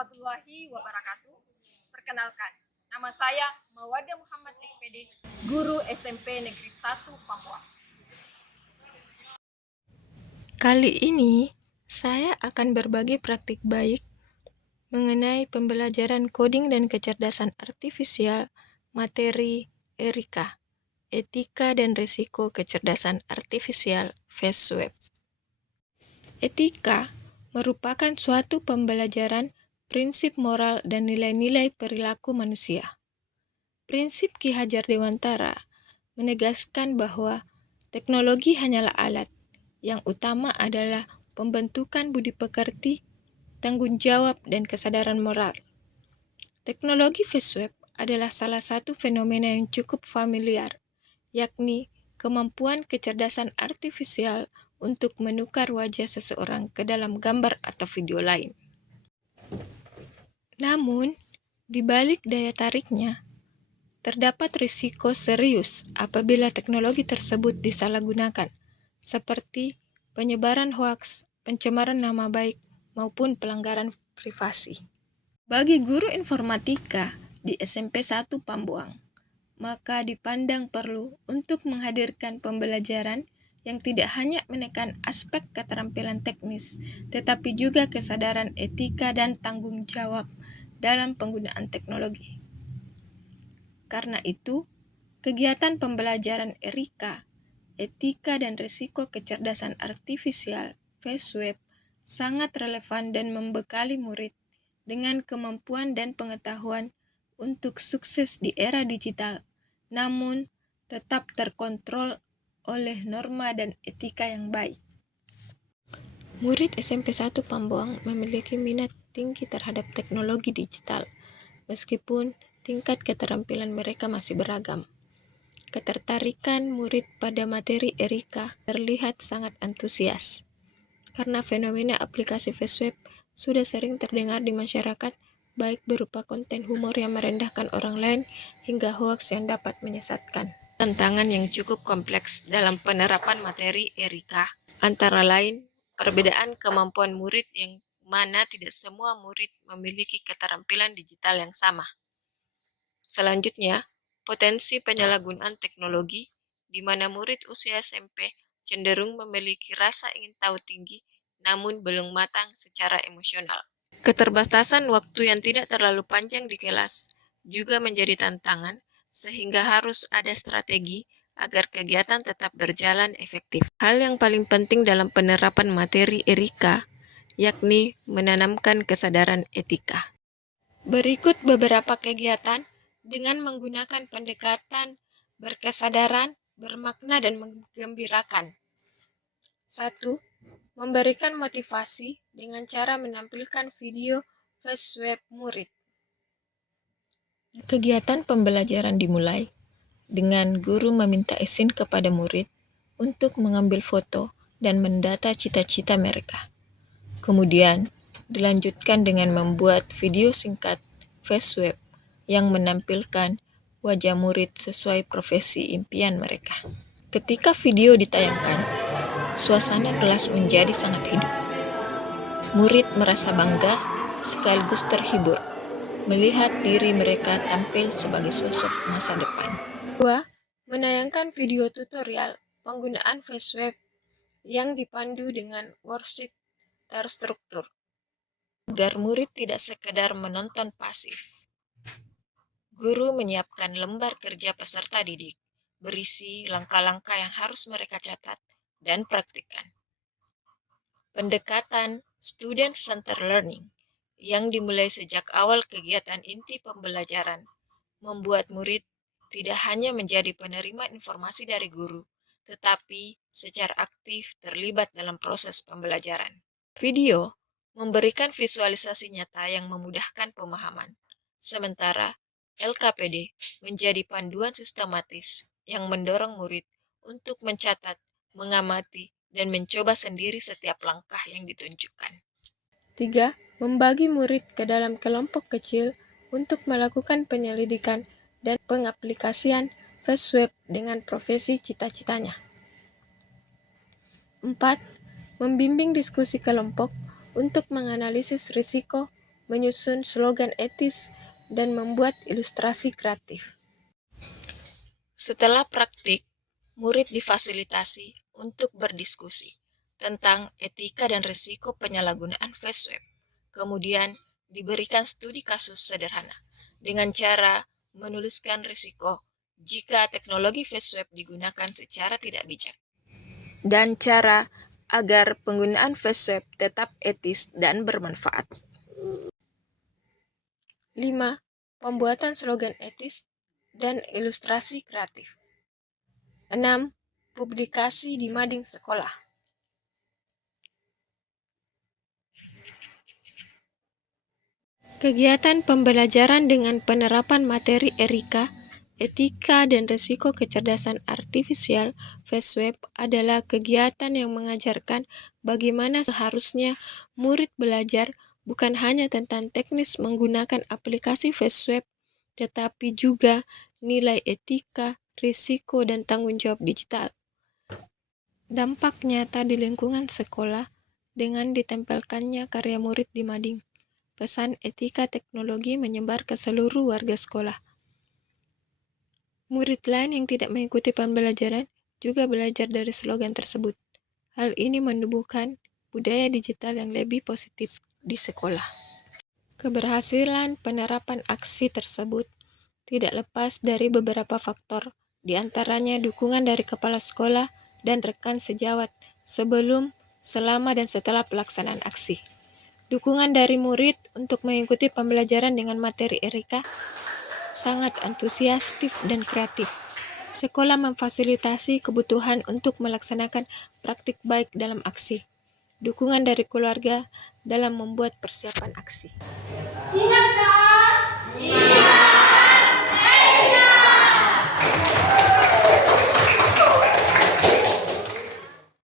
warahmatullahi wabarakatuh. Perkenalkan, nama saya Mawadah Muhammad SPD, guru SMP Negeri 1 Papua. Kali ini, saya akan berbagi praktik baik mengenai pembelajaran coding dan kecerdasan artifisial materi Erika, Etika dan Risiko Kecerdasan Artifisial Phase Web. Etika merupakan suatu pembelajaran prinsip moral dan nilai-nilai perilaku manusia. Prinsip Ki Hajar Dewantara menegaskan bahwa teknologi hanyalah alat, yang utama adalah pembentukan budi pekerti, tanggung jawab, dan kesadaran moral. Teknologi Phase Web adalah salah satu fenomena yang cukup familiar, yakni kemampuan kecerdasan artifisial untuk menukar wajah seseorang ke dalam gambar atau video lain. Namun, di balik daya tariknya, terdapat risiko serius apabila teknologi tersebut disalahgunakan, seperti penyebaran hoaks, pencemaran nama baik, maupun pelanggaran privasi. Bagi guru informatika di SMP 1 Pambuang, maka dipandang perlu untuk menghadirkan pembelajaran yang tidak hanya menekan aspek keterampilan teknis, tetapi juga kesadaran etika dan tanggung jawab dalam penggunaan teknologi. Karena itu, kegiatan pembelajaran Erika, Etika dan Risiko Kecerdasan Artifisial Phase Web sangat relevan dan membekali murid dengan kemampuan dan pengetahuan untuk sukses di era digital, namun tetap terkontrol oleh norma dan etika yang baik. Murid SMP 1 Pambuang memiliki minat tinggi terhadap teknologi digital, meskipun tingkat keterampilan mereka masih beragam. Ketertarikan murid pada materi Erika terlihat sangat antusias, karena fenomena aplikasi Phase Web sudah sering terdengar di masyarakat, baik berupa konten humor yang merendahkan orang lain hingga hoaks yang dapat menyesatkan. Tantangan yang cukup kompleks dalam penerapan materi Erika antara lain perbedaan kemampuan murid yang mana tidak semua murid memiliki keterampilan digital yang sama. Selanjutnya, potensi penyalahgunaan teknologi di mana murid usia SMP cenderung memiliki rasa ingin tahu tinggi namun belum matang secara emosional. Keterbatasan waktu yang tidak terlalu panjang di kelas juga menjadi tantangan, sehingga harus ada strategi agar kegiatan tetap berjalan efektif. Hal yang paling penting dalam penerapan materi Erika, yakni menanamkan kesadaran etika. Berikut beberapa kegiatan dengan menggunakan pendekatan berkesadaran, bermakna, dan menggembirakan. 1. Memberikan motivasi dengan cara menampilkan video Phase Web murid. Kegiatan pembelajaran dimulai dengan guru meminta izin kepada murid untuk mengambil foto dan mendata cita-cita mereka. Kemudian, dilanjutkan dengan membuat video singkat Phase Web yang menampilkan wajah murid sesuai profesi impian mereka. Ketika video ditayangkan, suasana kelas menjadi sangat hidup. Murid merasa bangga sekaligus terhibur melihat diri mereka tampil sebagai sosok masa depan. 2. Menayangkan video tutorial penggunaan Phase Web yang dipandu dengan worksheet terstruktur, agar murid tidak sekedar menonton pasif. Guru menyiapkan lembar kerja peserta didik, berisi langkah-langkah yang harus mereka catat dan praktikkan. Pendekatan student-centered learning yang dimulai sejak awal kegiatan inti pembelajaran membuat murid tidak hanya menjadi penerima informasi dari guru, tetapi secara aktif terlibat dalam proses pembelajaran. Video memberikan visualisasi nyata yang memudahkan pemahaman, sementara LKPD menjadi panduan sistematis yang mendorong murid untuk mencatat, mengamati, dan mencoba sendiri setiap langkah yang ditunjukkan. 3. Membagi murid ke dalam kelompok kecil untuk melakukan penyelidikan dan pengaplikasian Phase Web dengan profesi cita-citanya. 4. Membimbing diskusi kelompok untuk menganalisis risiko menyusun slogan etis, dan membuat ilustrasi kreatif. Setelah praktik, murid difasilitasi untuk berdiskusi tentang etika dan risiko penyalahgunaan face web. Kemudian diberikan studi kasus sederhana dengan cara menuliskan risiko jika teknologi face web digunakan secara tidak bijak, dan cara agar penggunaan face web tetap etis dan bermanfaat. 5. Pembuatan slogan etis dan ilustrasi kreatif. 6. Publikasi di mading sekolah. Kegiatan pembelajaran dengan penerapan materi etika dan risiko kecerdasan artifisial face web adalah kegiatan yang mengajarkan bagaimana seharusnya murid belajar bukan hanya tentang teknis menggunakan aplikasi face web, tetapi juga nilai etika, risiko, dan tanggung jawab digital. Dampak nyata di lingkungan sekolah dengan ditempelkannya karya murid di mading. Pesan etika teknologi menyebar ke seluruh warga sekolah. Murid lain yang tidak mengikuti pembelajaran juga belajar dari slogan tersebut. Hal ini menumbuhkan budaya digital yang lebih positif di sekolah. Keberhasilan penerapan aksi tersebut tidak lepas dari beberapa faktor, di antaranya dukungan dari kepala sekolah dan rekan sejawat sebelum, selama, dan setelah pelaksanaan aksi. Dukungan dari murid untuk mengikuti pembelajaran dengan materi etika sangat antusiastif dan kreatif. Sekolah memfasilitasi kebutuhan untuk melaksanakan praktik baik dalam aksi. Dukungan dari keluarga dalam membuat persiapan aksi. Ingat kan? Iya.